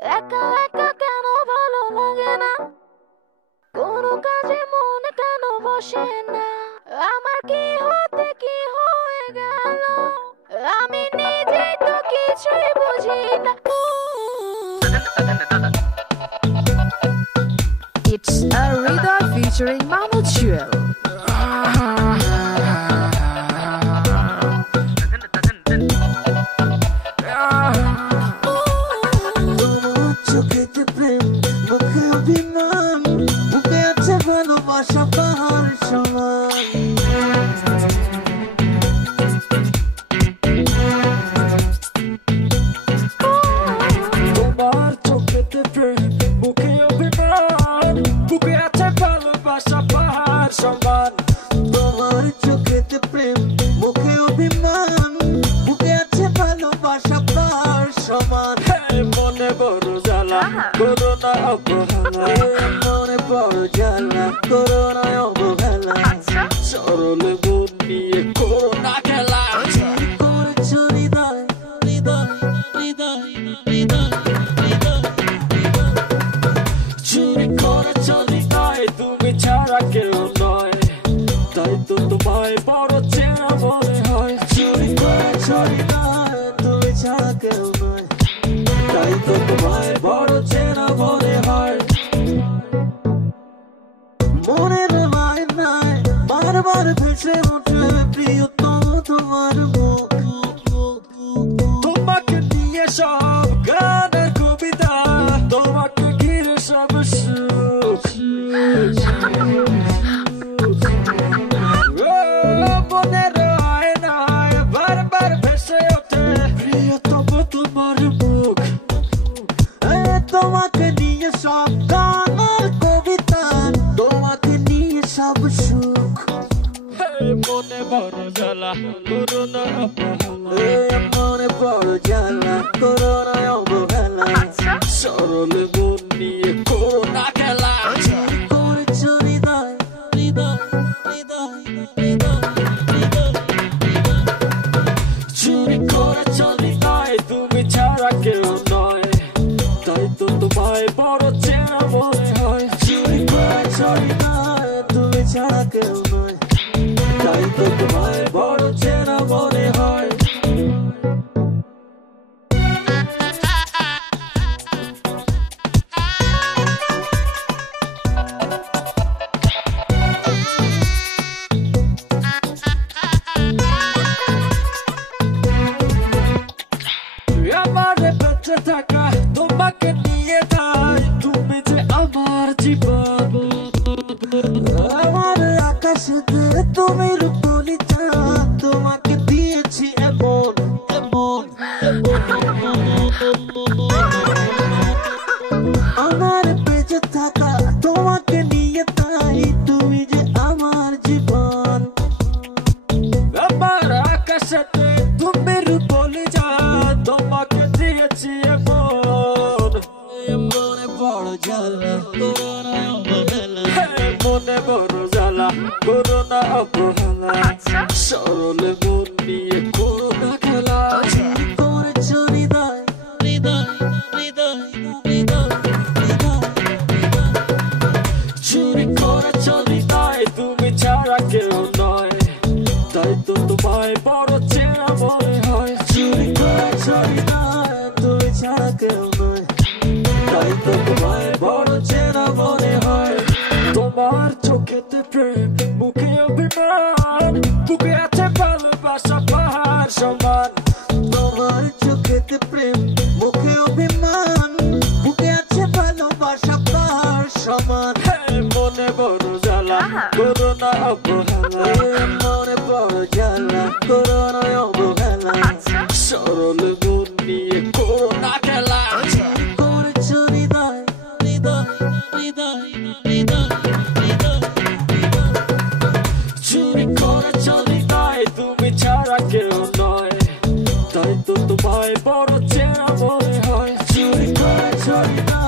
একা একা কেন ভালো লাগে না, কোনো কাজে মন কেন বসে না, আমার কি হতে কি হয়ে গেল, আমি নিজেই তো কিছুই বুঝি না। It's a Rhythm featuring Mahmoud Jewel. চোখেতে প্রেম, মুখে অভিমান, বুকে আছে ভালোবাসা পাহাড় সমান। তোমার চোখেতে প্রেম, মুখে অভিমান, বুকে আছে ভালোবাসা পাহাড় সমান। তোমার চোখেতে প্রেম, মুখে অভিমান, বুকে আছে ভালোবাসা পাহাড় সমান। মনে বড় জ্বালা, করোনা অবহেলা, মনে বড় জ্বালা, করোনা অবহেলা, সরল মন নিয়ে করোনা খেলা। করেছ হৃদয়, হৃদয়, হৃদয়, হৃদয়, হৃদয়, চুরি করেছ হৃদয়, তুমি ছাড়া কেউ নয়, তাই তো তোমায় বড় চেনা মনে হয়। চুরি করেছ হৃদয়, তুমি ছাড়া কেউ নয়, তাই তো তোমায় বড় চেনা মনে হয়। মনের মায়নায় বারবার ভেসে ওঠে প্রিয়তম তোমার মুখ। তোমাকে নিয়ে সব গানের কবিতা, তোমাকে ঘিরে সব সুখ। মনের আয়নায় বারবার ভেসে ওঠে প্রিয়তম তোমার মুখ। তোমাকে নিয়ে সব গানের কবিতা, তোমাকে নিয়ে সব সুখ। মনে বড় জ্বালা, করোনা অবহেলা, মনে বড় জ্বালা, করোনা অবহেলা, সরল মন নিয়ে করোনা খেলা। করেছ হৃদয়, হৃদয়, হৃদয়, হৃদয়, হৃদয়, চুরি করেছ হৃদয়, তুমি ছাড়া কেউ নয়, তাই তো তোমায় বড় চেনা মনে হয়। চুরি করেছ হৃদয়, তুমি ছাড়া কেউ নয়, তাই তো তোমায় বড় চেনা মনে হয়। আমার বেঁচে থাকা তোমাকে নিয়ে তাই, তুমি যে আমার জীবন। আমার আকাশেতে তুমি রূপলি চাঁদ, তোমাকে দিয়েছি এমন এমন। আমার বেঁচে থাকা তোমাকে নিয়ে তাই, তুমি যে আমার জীবন। আমার আকাশেতে তুমি রূপলি চাঁদ, তোমাকে দিয়েছি এমন। মনে বড় জ্বালা, করোনা অবহেলা, মনে বড় জ্বালা, করোনা অবহেলা, সরল মন নিয়ে করোনা খেলা। করেছ হৃদয়, হৃদয়, হৃদয়, হৃদয়, হৃদয়, চুরি করেছ হৃদয়, তুমি ছাড়া কেউ নয়, তাই তো তোমায় বড় চেনা মনে হয়। চুরি করেছ হৃদয়, তুমি ছাড়া কেউ নয়, তাই তো তোমায় বড় চেনা মনে হয়। তোমার চোখেতে প্রেম, মুখে অভিমান, বুকে আছে ভালোবাসা পাহাড় সমান। তোমার চোখেতে প্রেম, মুখে অভিমান, বুকে আছে ভালোবাসা পাহাড় সমান। মনে বড় জ্বালা, করোনা অবহেলা, মনে বড় জ্বালা, করোনা অবহেলা, সরল মন নিয়ে করোনা খেলা। করেছ হৃদয়, হৃদয়, হৃদয়, হৃদয়, হৃদয়, চুরি করেছ হৃদয়, তুমি ছাড়া কেউ নয়, তাই তো তোমায় বড় চেনা মনে হয়। চুরি করেছ হৃদয়।